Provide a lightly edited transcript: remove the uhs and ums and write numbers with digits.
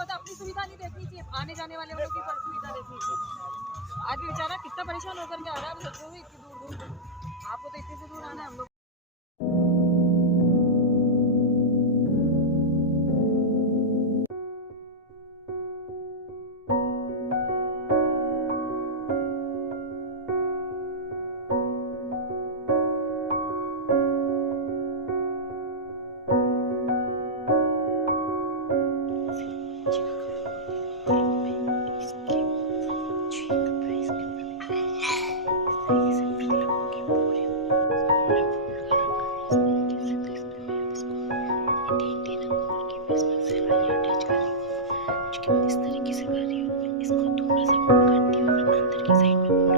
को तो अपनी सुविधा नहीं देखनी चाहिए, आने जाने वाले वालों की सुविधा देखनी चाहिए। आदमी बेचारा कितना परेशान होकर के आ रहा है, आप सोचो इतनी दूर दूर, आपको तो इतनी दूर आना है, हम लोग इस तरीके से कर रही हूँ, इसको थोड़ा सा फोल्ड करती हूँ, फिर अंदर की साइड में